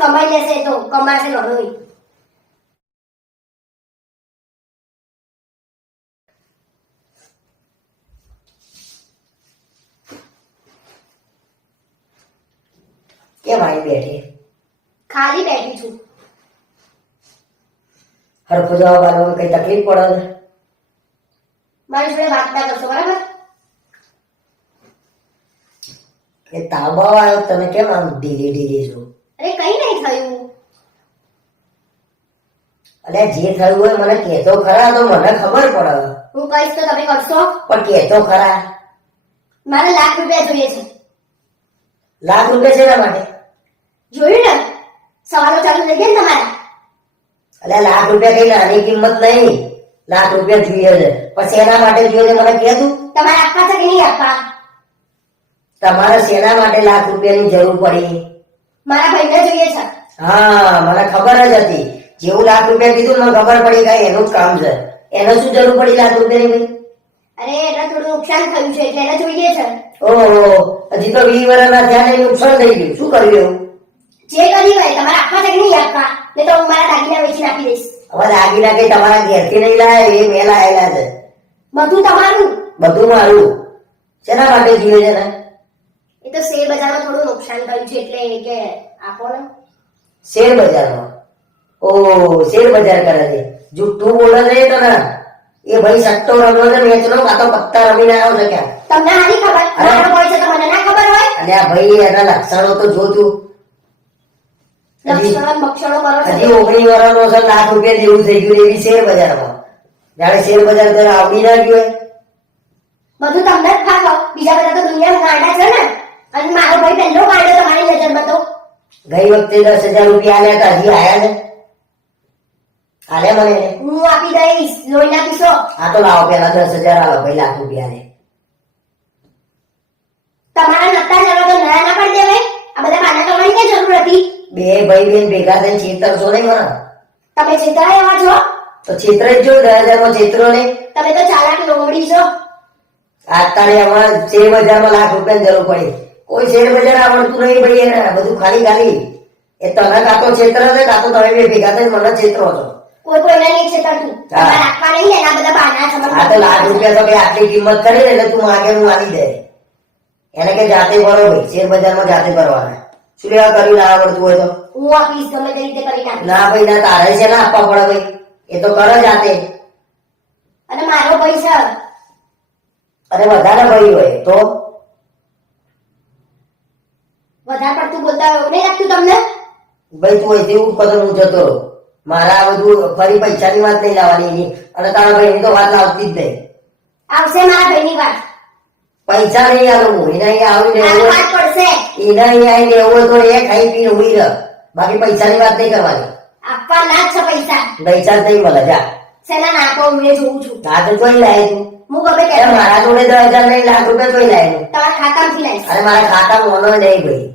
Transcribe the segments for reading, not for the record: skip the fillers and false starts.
કમાઈ લેશે તો કમાશે નહીં. કેમ આવી બેઠી? ખાલી બેઠી છું. હરખું જવાબ આપવામાં કઈ તકલીફ પડે છે? મારી જોડે વાત ના કરશો બરાબર? એ તાબા આવ્યો તમે કેમ આમ ઢીલી ઢીલી છો? અરે કઈ નહીં થયું. અરે જે થયું હોય મને કહેતો ખરા તો મને ખબર પડે. હું કહીશ તો તમે કરશો? પણ કહેતો ખરા. મારે ₹1,00,000 જોઈએ છે. ₹1,00,000 શેના માટે? જોયું ને સવાલો ચાલુ થઈ ગયા ને તમારા. અલ્યા ₹1,00,000 કઈ નાની કિંમત નહીં. ₹1,00,000 જોઈએ છે પણ શેના માટે જોઈએ છે મને કહે તું. તમારે આપવા છે કે નહીં આપવા? તમારે શેના માટે ₹1,00,000 ની જરૂર પડી? મારા ભાઈને જોઈએ છે. હા મને ખબર જ હતી. જેવું ₹1,00,000 કીધું મને ખબર પડી ગઈ એનું જ કામ છે. એને શું જરૂર પડી ₹1,00,000 ની? અરે એટલે થોડું નુકસાન થયું છે એટલે એને જોઈએ છે. ઓહો હજી તો 20 વર્ષના થયા ને નુકસાન થઈ ગયું. શું કર્યું એવું? જે કરી હોય તમારે આપવા છે કે નહીં આપવા? નહીં તો હું મારા દાગીના વેચી નાખી દઈશ. હવે દાગીના કઈ તમારા ઘેરથી નહીં લાયા એ મેં લાયેલા છે. બધું તમારું. બધું મારું. શેના માટે જોઈએ છે ને? એ તો શેર બજારમાં થોડું નુકસાન થયું છે એટલે કે આપો ને. શેર બજારમાં? ઓ શેર બજાર કરે છે. જુઠ્ઠું બોલે છે તો ને એ ભાઈ સટ્ટો રમ્યો છે મેચનો કાં તો પત્તા રમીને આવ્યો છે ક્યાં? તમને આની ખબર મારો હોય છે તો મને ના ખબર હોય? અને આ ભાઈ એના લક્ષણો તો જોતું. લક્ષણો બક્ષણો કરો છો. હજી 19 વર્ષનો છે ₹1,00,000 જેવું થઈ ગયું એવી શેર બજારમાં. જાણે શેર બજાર તો આવડી ના ગયું. બધું તમને જ ખાવ. બીજા બધા તો દુનિયામાં ગાંડા છે ને. અને મારો ભાઈ પહેલો ગાંડો તમારી નજરમાં તો. ગઈ વખતે ₹10,000 આલ્યા હતા હજી આયા ને? આલે મને હું આપી દઈશ. લોહી ના પીશો. આ તો લાવો પેલા 10,000 આલો ભાઈ ₹1,00,000 આલે. તમારા નતા જવા તો નયા ના પડી દેવાય. આ બધા બાના કરવાની કઈ જરૂર હતી? બે ભાઈ બેન ભેગા થઈને છેતરશો નહીં મને. તમે છેતરાય એવા છો? તો છેતરાઈ જ જો 10,000 માં છેતરો નહીં. તમે તો ચાલાક લોમડી છો. અત્યારે અમારે શેર બજારમાં ₹1,00,000 ની જરૂર પડી. કોઈ શેર બજાર આવડતું નહીં ભાઈ એને બધું ખાલી ખાલી. એ તને કાં તો છેતરે છે કાં તો તમે બે ભેગા થઈને મને છેતરો છો. કોઈ કોઈને નહીં છેતરતું. તમારે રાખવા નહીં એના બધા બાના સમજ. આ તો ₹1,00,000 તો કઈ આટલી કિંમત કરી ને એટલે તું માગે હું આલી દે. એને કે જાતે ભરો ભાઈ શેર બજારમાં જાતે ભરવાના. શું લેવા કર્યું ના આવડતું હોય તો? હું આપીશ ગમે તે રીતે કરી નાખીશ. ના ભાઈ ના તારે છે ના આપવા પડે ભાઈ. એ તો કરો જાતે. અને મારો પૈસા અને વધારે ભાઈ હોય તો વધારે પડતું બોલતા હોય નહીં લાગતું તમને? ભાઈ તું અહીંથી હું પસંદ હું જતો રહું. મારા આ બધું ફરી પૈસાની વાત નહીં લાવવાની એની. અને તારા ભાઈની તો વાત લાવતી જ નહીં. આવશે મારા ભાઈની વાત. પૈસા નહીં આલું હું. એના અહીંયા આવીને આ વાત પડશે. એના અહીંયા આવીને એવું તો એ ખાઈ પીને ઉડી રહ. બાકી પૈસાની વાત નહીં કરવાની. આપવા ના જ છે પૈસા. પૈસા જ નહીં મળે જા. શેના નાખો હું એ જોઉં છું. હા તો જોઈ લાય તું. હું ગમે અરે તે મારા જોડે 10,000 નહીં ₹1,00,000 જોઈ લાય તું. તમારા ખાતામાંથી લાવીશ. અરે મારા ખાતામાં મોનો નહીં ભાઈ.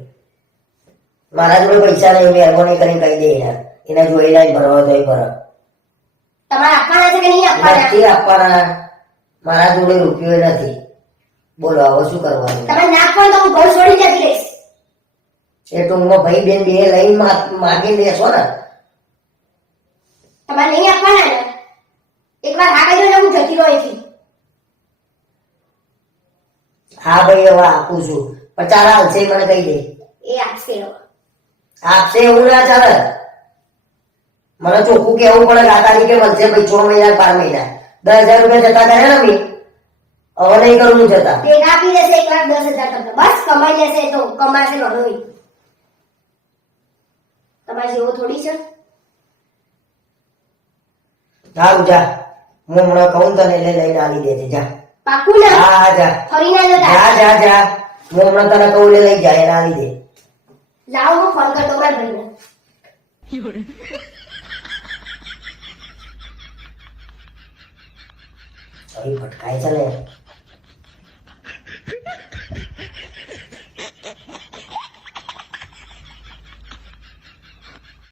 મારા જોડે પૈસા નહીં મહેરબાની કરીને કહી દે યાર. એને જોઈ લાય ભરવા તો ભરો. તમારે આપવાના છે કે નહીં આપવાના? નથી આપવાના. મારા જોડે રૂપિયો નથી. બોલો હવે શું કરવાનું? તમે નાખો તો હું ઘર છોડી જતી રહીશ. એ ટૂંકમાં ભાઈ બેન બે લઈને માગી દેશો ને. તમારે નહીં આપવાના ને? એકવાર હા કહી દો ને હું જતી રહું અહીંથી. હા ભાઈ હવે આપું છું પણ ચાલ આવશે મને કહી દે. એ આપશે હવે. આપશે એવું ના ચાલે. મને ચોખ્ખું કેવું પડે આ તારીખે મળશે ભાઈ 6 મહિના 12 મહિના. ₹10,000 જતા કરે ને ભાઈ. હવે નહીં કરું હું જતા. ભેગા આપી દેશે 1,10,000 તમને. બસ કમાઈ લેશે તો કમાશે ઘણું. તમારે જેવો થોડી છે. સારું જા. હું હમણાં કહું તને એટલે લઈને આવી દેજે જા. પાકું ને? હા હા જા. ફરી ના જતા. જા જા જા. હું હમણાં તને કહું એટલે લઈ જાય એને આવી દે. લાવો હું ફોન કરતો મારા ભાઈને. સહી ભટકાય છે ને.